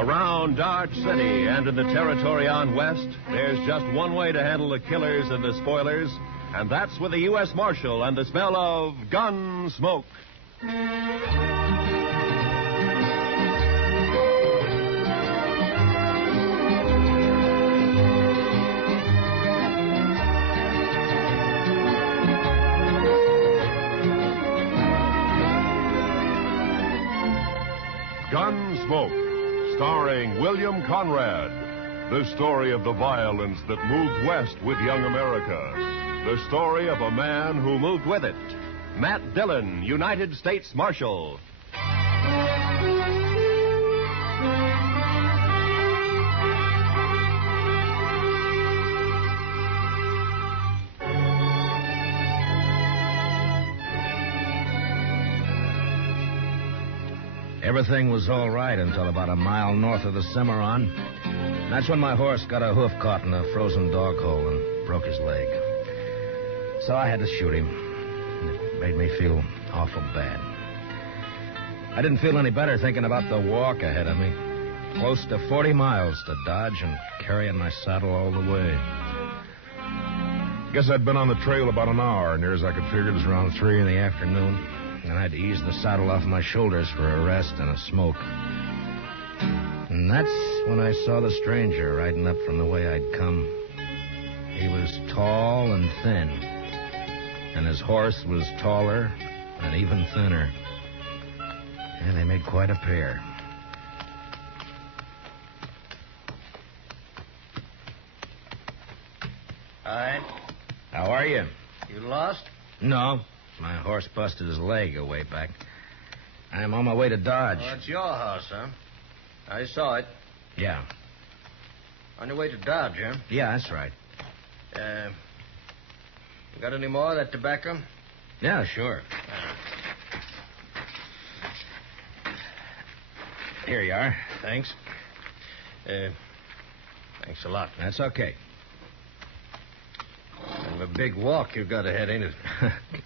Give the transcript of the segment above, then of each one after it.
Around Dodge City and in the territory on west, there's just one way to handle the killers and the spoilers, and that's with the U.S. Marshal and the smell of Gunsmoke. Gunsmoke, starring William Conrad. The story of the violence that moved west with young America. The story of a man who moved with it. Matt Dillon, United States Marshal. Everything was all right until about a mile north of the Cimarron. That's when my horse got a hoof caught in a frozen dog hole and broke his leg. So I had to shoot him. It made me feel awful bad. I didn't feel any better thinking about the walk ahead of me. Close to 40 miles to Dodge and carrying my saddle all the way. Guess I'd been on the trail about an hour. Near as I could figure, it was around 3 in the afternoon. And I had to ease the saddle off my shoulders for a rest and a smoke. And that's when I saw the stranger riding up from the way I'd come. He was tall and thin. And his horse was taller and even thinner. And they made quite a pair. Hi. How are you? You lost? No. My horse busted his leg a way back. I'm on my way to Dodge. Oh, it's your house, huh? I saw it. Yeah. On your way to Dodge, huh? Yeah, that's right. You got any more of that tobacco? Yeah, sure. Here you are. Thanks. Thanks a lot. That's okay. Kind of a big walk you've got ahead, ain't it?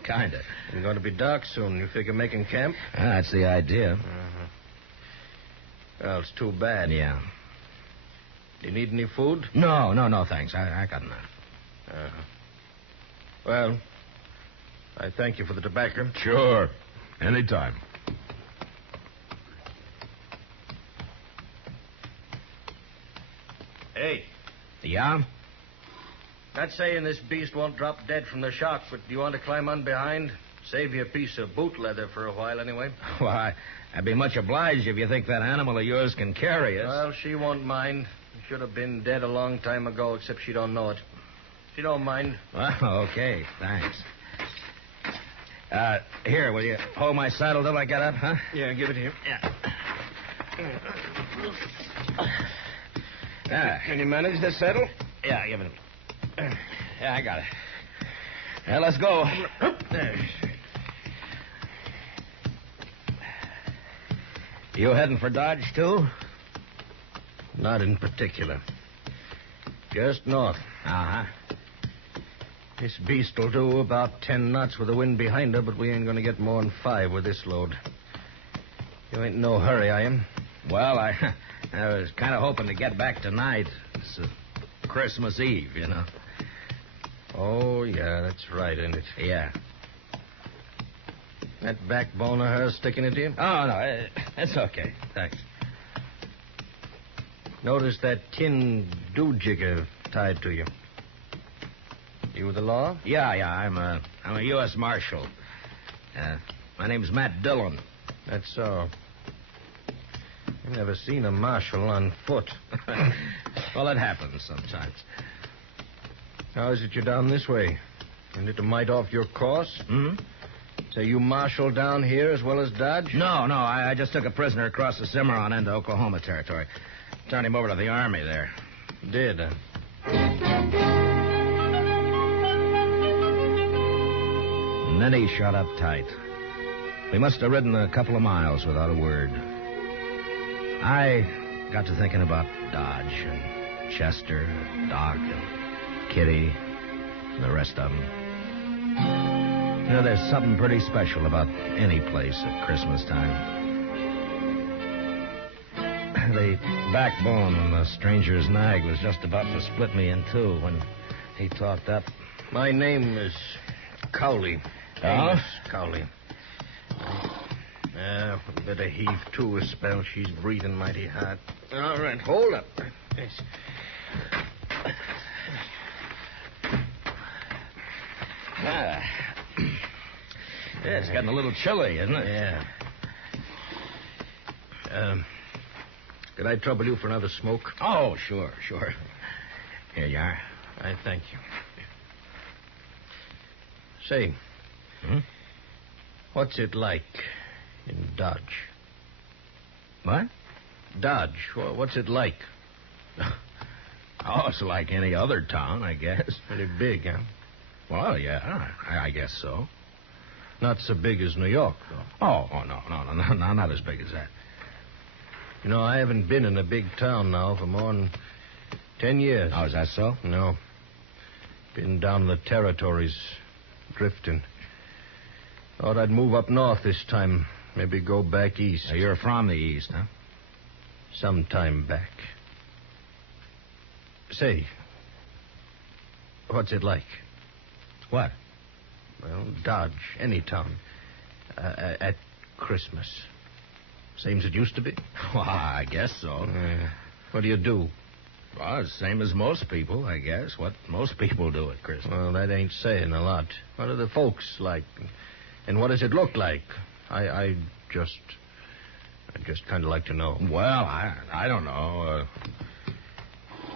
Kinda. It's going to be dark soon. You figure making camp? That's the idea. Uh-huh. Well, it's too bad. Yeah. Do you need any food? No, thanks. I got enough. Uh-huh. Well, I thank you for the tobacco. Sure. Anytime. Hey. Yeah? Not saying this beast won't drop dead from the shock, but do you want to climb on behind? Save you a piece of boot leather for a while, anyway. Well, I'd be much obliged if you think that animal of yours can carry us. Well, she won't mind. She should have been dead a long time ago, except she don't know it. She don't mind. Well, okay, thanks. Here, will you hold my saddle till I get up, huh? Yeah, give it here. Yeah. Can you manage this saddle? Yeah, give it to me. Yeah, I got it. Now, let's go. You heading for Dodge, too? Not in particular. Just north. Uh-huh. This beast will do about 10 knots with the wind behind her, but we ain't going to get more than 5 with this load. You ain't in no hurry, are you? Well, I was kind of hoping to get back tonight. It's Christmas Eve, you know. Oh, yeah, that's right, ain't it? Yeah. That backbone of hers sticking into you? Oh, no, it's okay. Thanks. Notice that tin do-jigger tied to you. You with the law? Yeah, I'm a U.S. Marshal. My name's Matt Dillon. That's so. I've never seen a marshal on foot. Well, it happens sometimes. How is it you're down this way? Isn't it a mite off your course? Hmm? So you marshal down here as well as Dodge? No, I just took a prisoner across the Cimarron into Oklahoma territory. Turned him over to the Army there. Did, huh? And then he shot up tight. We must have ridden a couple of miles without a word. I got to thinking about Dodge and Chester, Doc, and Kitty, and the rest of them. You know, there's something pretty special about any place at Christmas time. The backbone on the stranger's nag was just about to split me in two when he talked up. My name is Cowley. Oh? Cowley. We better heave to a spell. She's breathing mighty hard. All right, hold up. Yes. Yeah, it's getting a little chilly, isn't it? Yeah. Could I trouble you for another smoke? Oh, sure. Here you are. I thank you. Say, what's it like in Dodge? What? Dodge. What's it like? Oh, it's like any other town, I guess. Pretty big, huh? Well, yeah, I guess so. Not so big as New York, though. Oh, no, not as big as that. You know, I haven't been in a big town now for more than 10 years. Oh, is that so? No. Been down the territories, drifting. Thought I'd move up north this time. Maybe go back east. So you're from the east, huh? Some time back. Say, what's it like? What? Well, Dodge, any town. At Christmas. Same as it used to be? Well, I guess so. What do you do? Well, it's the same as most people, I guess. What most people do at Christmas. Well, that ain't saying a lot. What are the folks like? And what does it look like? I just kind of like to know. Well, I don't know.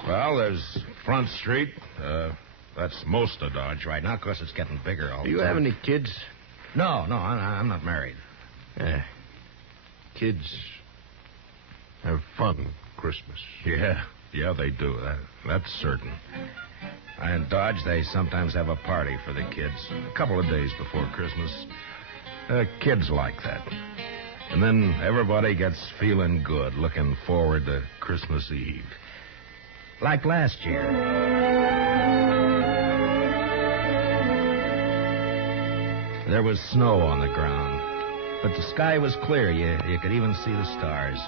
Well, there's Front Street. That's most of Dodge right now. Of course, it's getting bigger all the time. Do you have any kids? No, I'm not married. Yeah. Kids have fun Christmas. Yeah, they do. That's certain. In Dodge, they sometimes have a party for the kids a couple of days before Christmas. Kids like that. And then everybody gets feeling good, looking forward to Christmas Eve. Like last year. There was snow on the ground, but the sky was clear. You could even see the stars.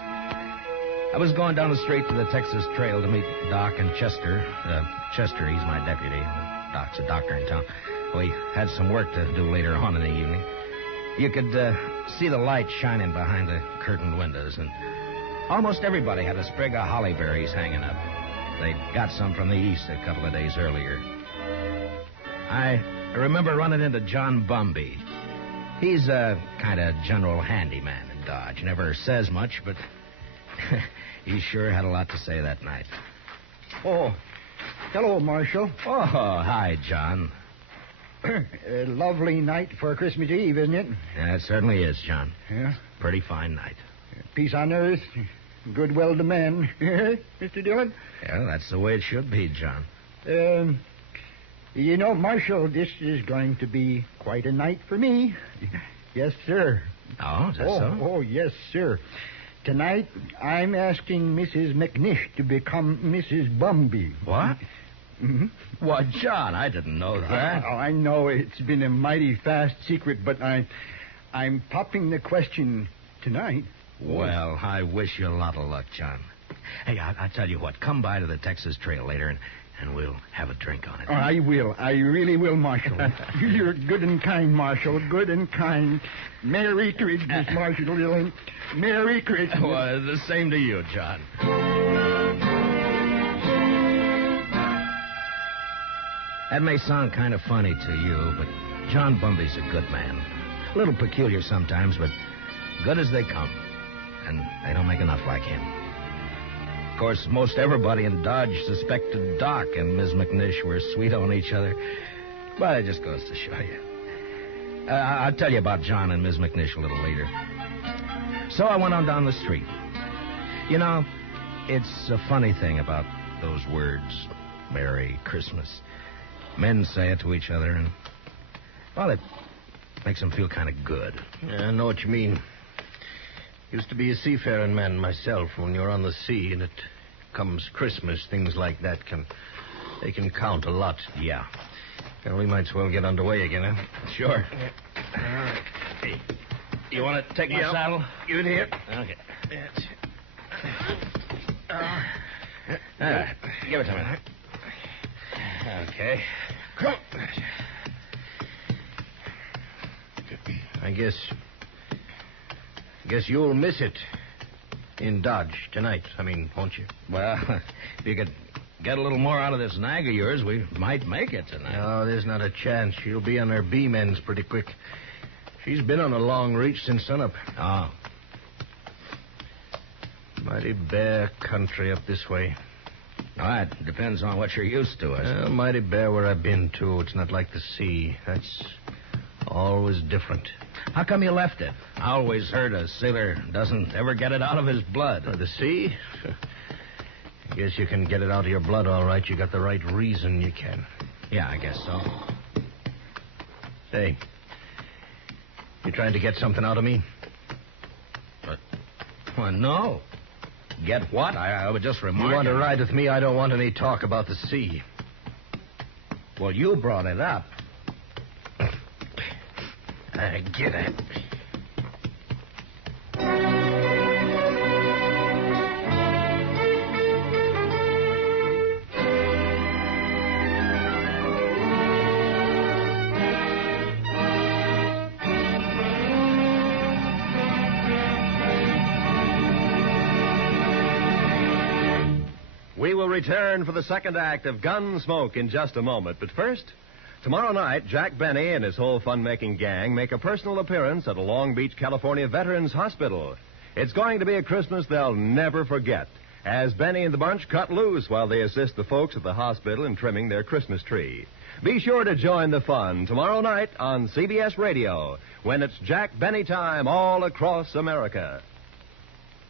I was going down the street to the Texas Trail to meet Doc and Chester. Chester, he's my deputy. Doc's a doctor in town. We had some work to do later on in the evening. You could see the light shining behind the curtained windows, and almost everybody had a sprig of holly berries hanging up. They got some from the east a couple of days earlier. I remember running into John Bumby. He's a kind of general handyman in Dodge. Never says much, but he sure had a lot to say that night. Oh, hello, Marshal. Oh, hi, John. A lovely night for Christmas Eve, isn't it? Yeah, it certainly is, John. Yeah. Pretty fine night. Peace on earth, goodwill to men. Mr. Dillon? Yeah, that's the way it should be, John. You know, Marshal, this is going to be quite a night for me. Yes, sir. Oh, is that so? Oh, yes, sir. Tonight, I'm asking Mrs. McNish to become Mrs. Bumby. What? Mm-hmm. Well, John, I didn't know that. Oh, I know it's been a mighty fast secret, but I'm popping the question tonight. Well, I wish you a lot of luck, John. Hey, I'll tell you what. Come by to the Texas Trail later, and we'll have a drink on it. Oh, I will. I really will, Marshal. You're good and kind, Marshal. Good and kind. Merry Christmas, Marshal Dillon. Merry Christmas. Well, the same to you, John. That may sound kind of funny to you, but John Bumby's a good man. A little peculiar sometimes, but good as they come. And they don't make enough like him. Of course, most everybody in Dodge suspected Doc and Ms. McNish were sweet on each other. But it just goes to show you. I'll tell you about John and Ms. McNish a little later. So I went on down the street. You know, it's a funny thing about those words, Merry Christmas. Men say it to each other, and, well, it makes them feel kind of good. Yeah, I know what you mean. Used to be a seafaring man myself. When you're on the sea and it comes Christmas, things like that can count a lot. Yeah. Well, we might as well get underway again, huh? Sure. Hey, you want to take my saddle? Give it here. Okay. That's it. Give it to me. Okay. I guess you'll miss it in Dodge tonight. Won't you? Well, if you could get a little more out of this nag of yours, we might make it tonight. No, there's not a chance. She'll be on her beam ends pretty quick. She's been on a long reach since sunup. Oh. Mighty bare country up this way. All right. Depends on what you're used to, I suppose. Well, mighty bare where I've been, too. It's not like the sea. That's always different. How come you left it? I always heard a sailor doesn't ever get it out of his blood. The sea? I guess you can get it out of your blood, all right. You got the right reason you can. Yeah, I guess so. Say, you trying to get something out of me? Well, no. Get what? I would just remark. You want to ride with me? I don't want any talk about the sea. Well, you brought it up. Get it. We will return for the second act of Gunsmoke in just a moment. But first, tomorrow night, Jack Benny and his whole fun-making gang make a personal appearance at a Long Beach, California Veterans Hospital. It's going to be a Christmas they'll never forget, as Benny and the bunch cut loose while they assist the folks at the hospital in trimming their Christmas tree. Be sure to join the fun tomorrow night on CBS Radio, when it's Jack Benny time all across America.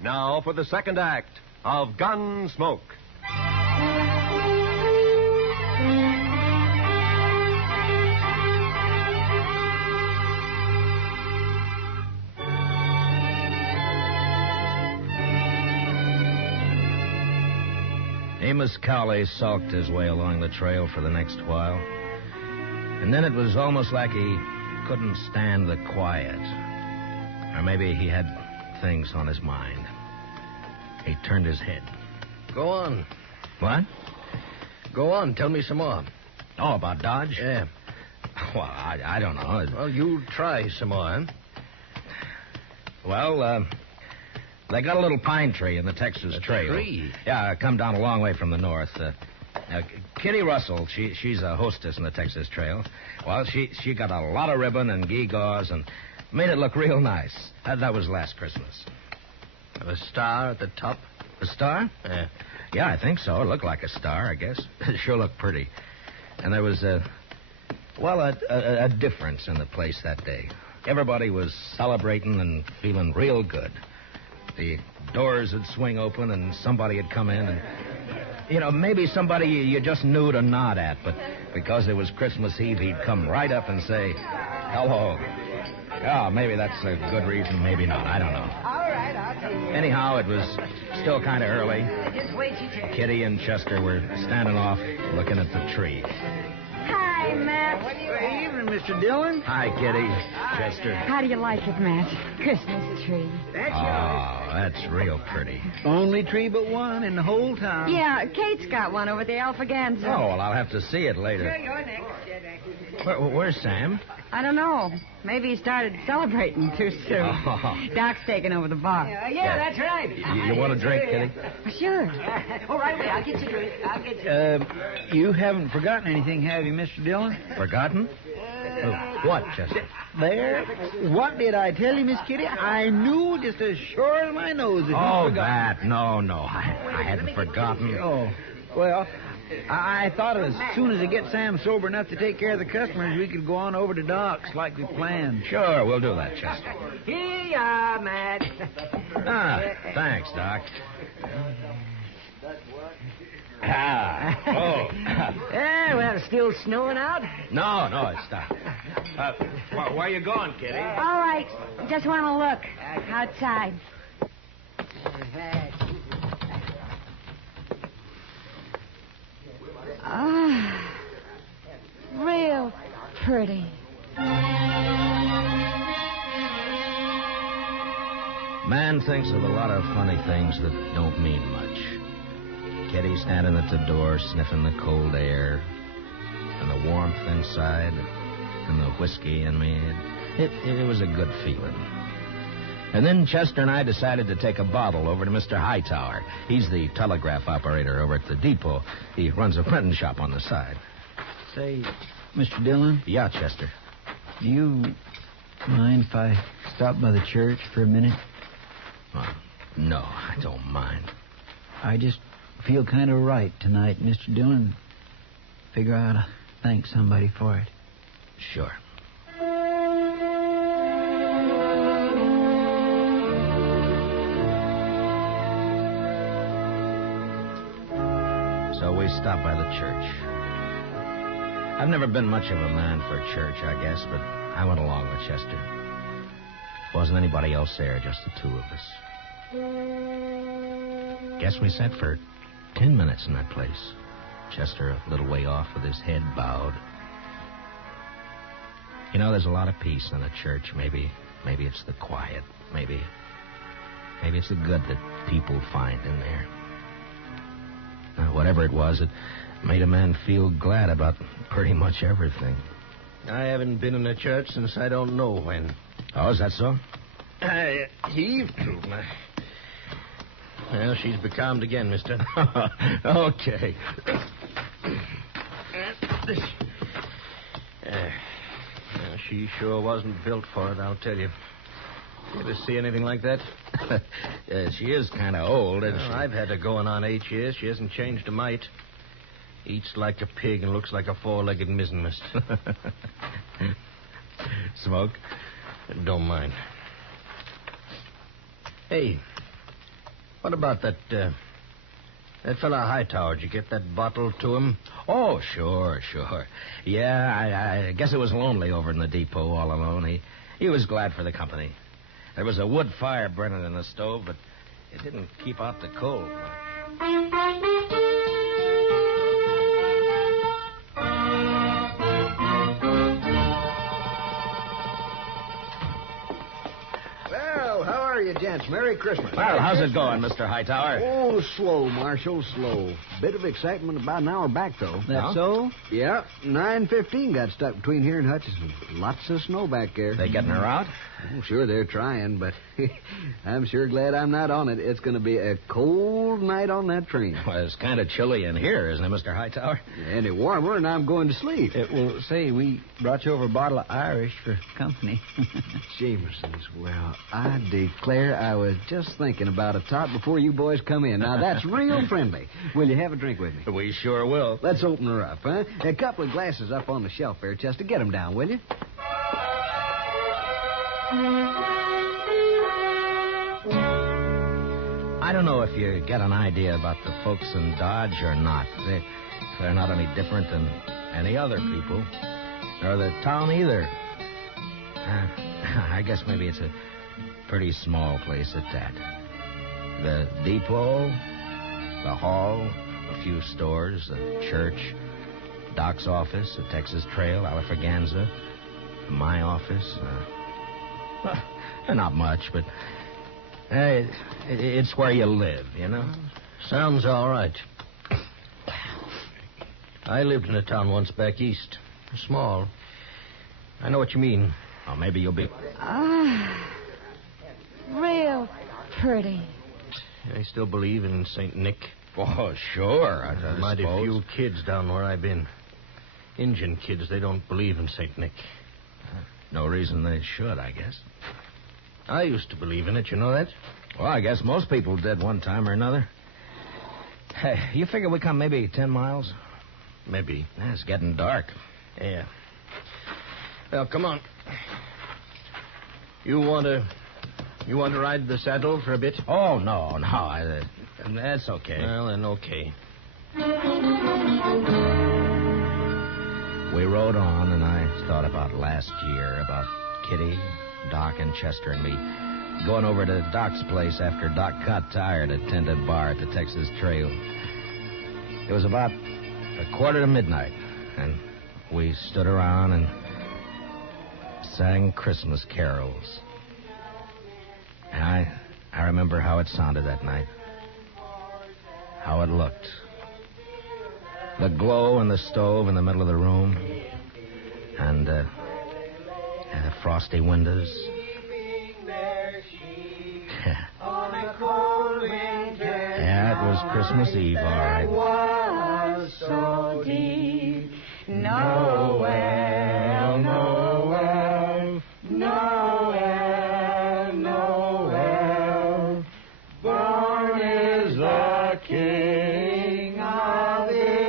Now for the second act of Gunsmoke. Amos Cowley sulked his way along the trail for the next while. And then it was almost like he couldn't stand the quiet. Or maybe he had things on his mind. He turned his head. Go on. What? Go on. Tell me some more. Oh, about Dodge? Yeah. Well, I don't know. Well, you try some more, huh? Well, they got a little pine tree in the Texas Trail. Tree? Yeah, come down a long way from the north. Kitty Russell, she's a hostess in the Texas Trail. Well, she got a lot of ribbon and gewgaws and made it look real nice. That was last Christmas. A star at the top? A star? Yeah. Yeah, I think so. It looked like a star, I guess. It sure looked pretty. And there was a difference in the place that day. Everybody was celebrating and feeling real good. The doors would swing open and somebody had come in and, maybe somebody you just knew to nod at, but because it was Christmas Eve, he'd come right up and say, hello. Oh, maybe that's a good reason, maybe not. I don't know. All right, I'll take it. Anyhow, it was still kind of early. Just wait your turn. Kitty and Chester were standing off looking at the tree. Hi, Matt. Good evening, Mr. Dillon. Hi, Kitty. Chester. How do you like it, Matt? Christmas tree. That's Oh, that's real pretty. only tree but one in the whole town. Yeah, Kate's got one over the Alphaganza. Oh, well, I'll have to see it later. You're next. Where's Sam? I don't know. Maybe he started celebrating too soon. Oh. Doc's taking over the bar. Yeah, that's right. You want a drink, Kitty? Sure. All right, wait, I'll get you a drink. I'll get you. You haven't forgotten anything, have you, Mr. Dillon? Forgotten? What, Chester? There. What did I tell you, Miss Kitty? I knew just as sure as my nose that Oh, you forgot. that. No. I hadn't forgotten. Oh, well, I thought as soon as I get Sam sober enough to take care of the customers, we could go on over to Doc's like we planned. Sure, we'll do that, Chester. Here you are, Matt. Thanks, Doc. Oh. Yeah, well, it's still snowing out. No, it stopped. Where you going, Kitty? All right. Just want to look outside. Ah, real pretty. Man thinks of a lot of funny things that don't mean much. Kitty standing at the door, sniffing the cold air, and the warmth inside, and the whiskey in me. It was a good feeling. And then Chester and I decided to take a bottle over to Mr. Hightower. He's the telegraph operator over at the depot. He runs a printing shop on the side. Say, Mr. Dillon? Yeah, Chester. Do you mind if I stop by the church for a minute? No, I don't mind. I just feel kind of right tonight, Mr. Dillon. Figure I ought to thank somebody for it. Sure. So we stopped by the church. I've never been much of a man for church, I guess, but I went along with Chester. Wasn't anybody else there, just the two of us. Guess we sat for 10 minutes in that place. Chester a little way off with his head bowed. You know, there's a lot of peace in a church. Maybe it's the quiet. Maybe it's the good that people find in there. Whatever it was, it made a man feel glad about pretty much everything. I haven't been in a church since I don't know when. Oh, is that so? I heaved to. Well, she's becalmed again, mister. Okay. She sure wasn't built for it, I'll tell you. You ever see anything like that? She is kind of old, isn't she? I've had her going on 8 years. She hasn't changed a mite. Eats like a pig and looks like a four-legged mizzenmast. Smoke? Don't mind. Hey, what about that fellow Hightower? Did you get that bottle to him? Oh, sure. Yeah, I guess it was lonely over in the depot all alone. He was glad for the company. There was a wood fire burning in the stove, but it didn't keep out the cold much. Well, how are you, gents? Merry Christmas. Well, how's it going, Mr. Hightower? Oh, slow, Marshal, slow. Bit of excitement about an hour back, though. That so? Yeah, 9:15 got stuck between here and Hutchinson. Lots of snow back there. They getting her out? Oh, sure, they're trying, but I'm sure glad I'm not on it. It's going to be a cold night on that train. Well, it's kind of chilly in here, isn't it, Mr. Hightower? Any warmer, and I'm going to sleep. Well, say, we brought you over a bottle of Irish for company. Jameson's, well, I declare I was just thinking about a tot before you boys come in. Now, that's real friendly. Will you have a drink with me? We sure will. Let's open her up, huh? A couple of glasses up on the shelf there, Chester. Get them down, will you? I don't know if you get an idea about the folks in Dodge or not. They're not any different than any other people, or the town either. I guess maybe it's a pretty small place at that. The depot, the hall, a few stores, the church, Doc's office, the Texas Trail, Alafraganza, my office. Not much, but it's where you live, you know? Sounds all right. I lived in a town once back east. Small. I know what you mean. Oh, maybe you'll be... Real pretty. I still believe in St. Nick. Oh, sure. I Mighty suppose. few kids down where I've been. Injun kids, they don't believe in St. Nick. No reason they should, I guess. I used to believe in it, you know that? Well, I guess most people did one time or another. Hey, you figure we come maybe 10 miles? Maybe. It's getting dark. Yeah. Well, come on. You want to ride the saddle for a bit? Oh, no. That's okay. Well, then, okay. We rode on, and I thought about last year, about Kitty, Doc, and Chester and me going over to Doc's place after Doc got tired at Tented Bar at the Texas Trail. It was about 1:45, and we stood around and sang Christmas carols. And I remember how it sounded that night, how it looked. The glow in the stove in the middle of the room. And the frosty windows. Yeah, it was Christmas Eve, all right. Was so deep. Noel, Noel, Noel, Noel. Born is the King of Israel.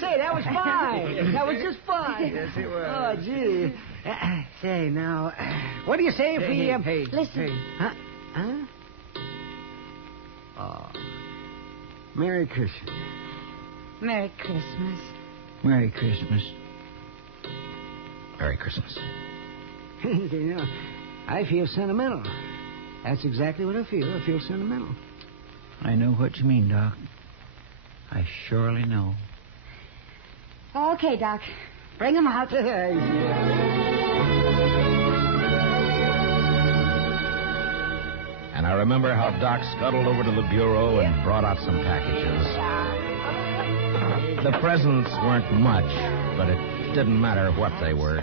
Say, that was fine. That was just fine. Yes, it was. Oh, gee. Say, now, what do you say if we... Listen. Huh? Oh. Merry Christmas. Merry Christmas. Merry Christmas. Merry Christmas. You know, I feel sentimental. That's exactly what I feel. I feel sentimental. I know what you mean, Doc. I surely know. Okay, Doc. Bring him out. And I remember how Doc scuttled over to the bureau and brought out some packages. The presents weren't much, but it didn't matter what they were.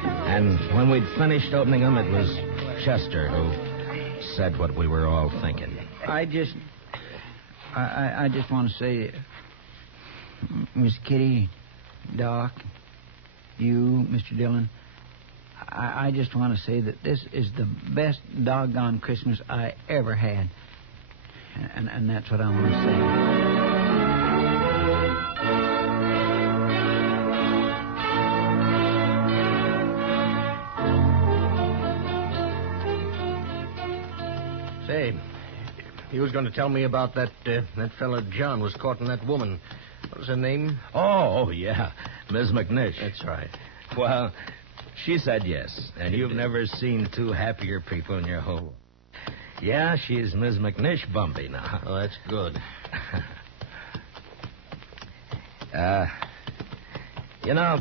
And when we'd finished opening them, it was Chester who said what we were all thinking. I just want to say, Miss Kitty, Doc, you, Mr. Dillon, I just want to say that this is the best doggone Christmas I ever had. And that's what I want to say. Say, he was going to tell me about that fella John was courting that woman. What was her name? Oh, yeah. Ms. McNish. That's right. Well, she said yes. And you've never seen two happier people in your whole life. Yeah, she's Ms. McNish Bumpy now. Oh, that's good. You know,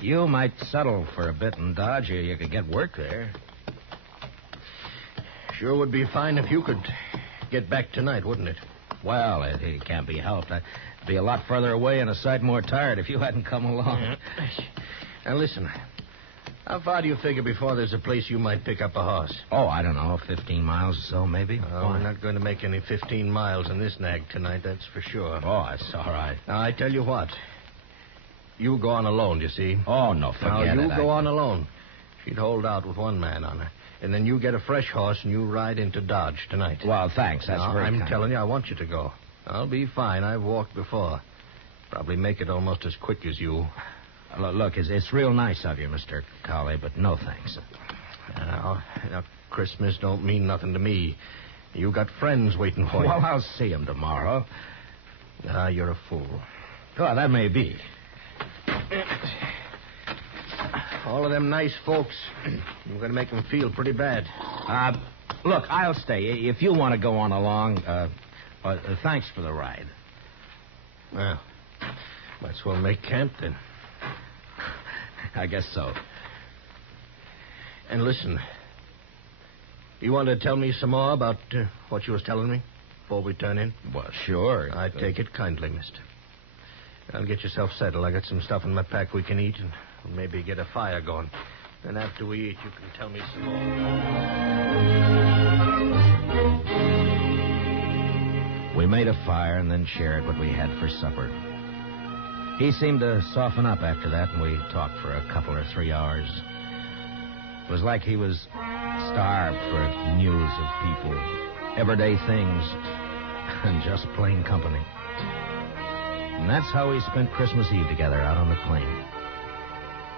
you might settle for a bit in Dodge, or you could get work there. Sure would be fine if you could get back tonight, wouldn't it? Well, it can't be helped. I'd be a lot further away and a sight more tired if you hadn't come along. Yeah. Now, listen. How far do you figure before there's a place you might pick up a horse? Oh, I don't know, 15 miles or so, maybe. Oh, we're not going to make any 15 miles in this nag tonight, that's for sure. Oh, that's all right. Now, I tell you what. You go on alone, you see. Oh, no, forget it. Now, you go on alone. She'd hold out with one man on her. And then you get a fresh horse and you ride into Dodge tonight. Well, thanks. That's very I'm kind. telling you, I want you to go. I'll be fine. I've walked before. Probably make it almost as quick as you. Look, it's real nice of you, Mr. Cowley, but no thanks. Now, Christmas don't mean nothing to me. You got friends waiting for you. Well, I'll see him tomorrow. You're a fool. Oh, that may be. All of them nice folks. You're going to make them feel pretty bad. Look, I'll stay. If you want to go on along, thanks for the ride. Well, might as well make camp then. I guess so. And listen, you want to tell me some more about what you was telling me before we turn in? Well, sure. I take it kindly, mister. I'll get yourself settled. I got some stuff in my pack we can eat, and we'll maybe get a fire going. Then after we eat, you can tell me some more. We made a fire and then shared what we had for supper. He seemed to soften up after that, and we talked for a couple or 3 hours. It was like he was starved for news of people, everyday things, and just plain company. And that's how we spent Christmas Eve together out on the plain.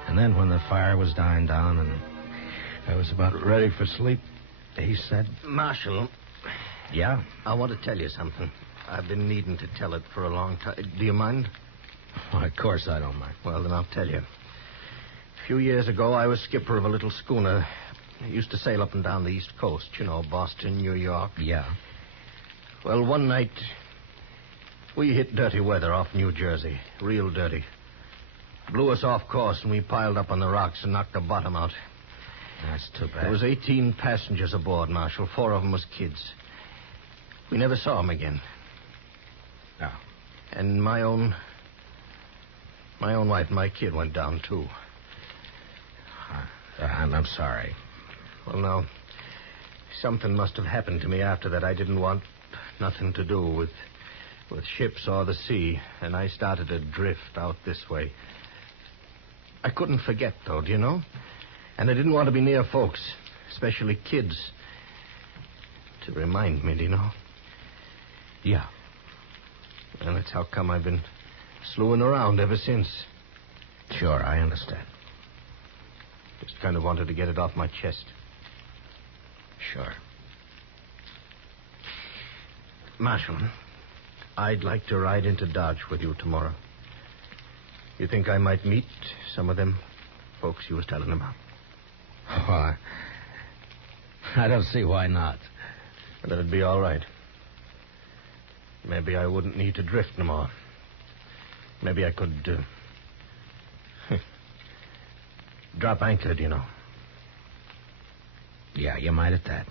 And then when the fire was dying down and I was about ready for sleep, he said... Marshal. Yeah? I want to tell you something. I've been needing to tell it for a long time. Do you mind? Well, of course I don't mind. Well, then I'll tell you. A few years ago, I was skipper of a little schooner. I used to sail up and down the East Coast, you know, Boston, New York. Yeah. Well, one night, we hit dirty weather off New Jersey. Real dirty. Blew us off course, and we piled up on the rocks and knocked the bottom out. That's too bad. There was 18 passengers aboard, Marshal. 4 of them was kids. We never saw him again. No. And my own wife and my kid went down, too. I'm sorry. Well, now, something must have happened to me after that. I didn't want nothing to do with ships or the sea, and I started to drift out this way. I couldn't forget, though, do you know? And I didn't want to be near folks, especially kids, to remind me, do you know? Yeah. And that's how come I've been slewing around ever since. Sure, I understand. Just kind of wanted to get it off my chest. Sure. Marshal, I'd like to ride into Dodge with you tomorrow. You think I might meet some of them folks you was telling about? Oh, I don't see why not. That'd be all right. Maybe I wouldn't need to drift no more. Maybe I could, drop anchor, do you know? Yeah, you might at that.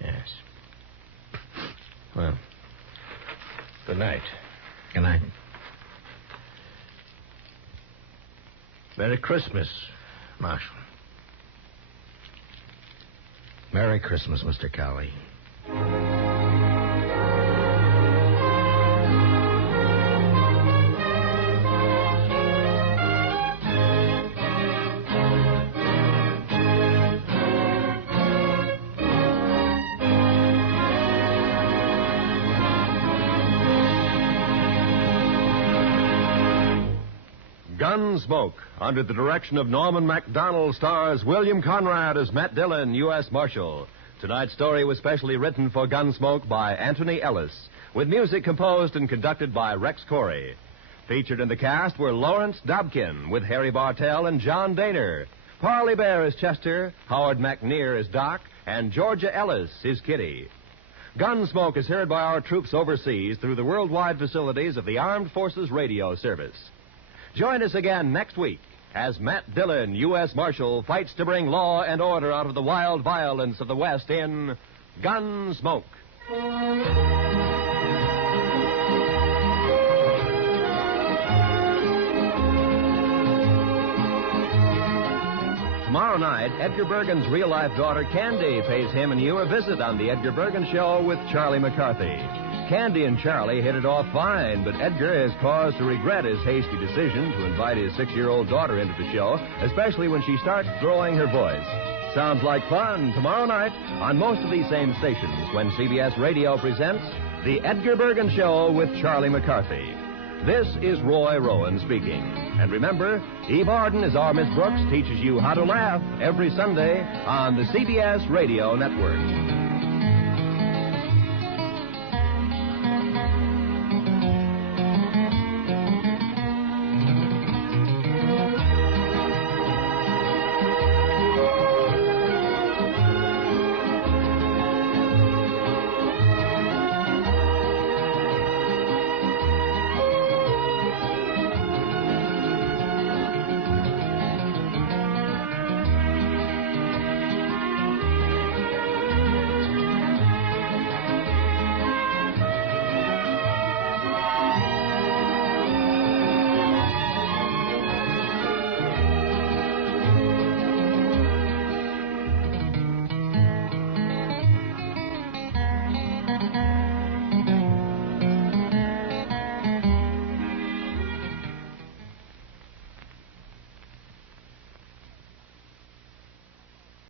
Yes. Well, good night. Good night. Merry Christmas, Marshal. Merry Christmas, Mr. Cowley. Gunsmoke, under the direction of Norman Macdonnell, stars William Conrad as Matt Dillon, U.S. Marshal. Tonight's story was specially written for Gunsmoke by Anthony Ellis, with music composed and conducted by Rex Corey. Featured in the cast were Lawrence Dobkin, with Harry Bartell and John Daner. Parley Baer as Chester, Howard McNear as Doc, and Georgia Ellis is Kitty. Gunsmoke is heard by our troops overseas through the worldwide facilities of the Armed Forces Radio Service. Join us again next week as Matt Dillon, U.S. Marshal, fights to bring law and order out of the wild violence of the West in Gunsmoke. Tomorrow night, Edgar Bergen's real-life daughter, Candy, pays him and you a visit on The Edgar Bergen Show with Charlie McCarthy. Candy and Charlie hit it off fine, but Edgar has cause to regret his hasty decision to invite his 6-year-old daughter into the show, especially when she starts throwing her voice. Sounds like fun tomorrow night on most of these same stations when CBS Radio presents The Edgar Bergen Show with Charlie McCarthy. This is Roy Rowan speaking. And remember, Eve Arden as our Miss Brooks teaches you how to laugh every Sunday on the CBS Radio Network.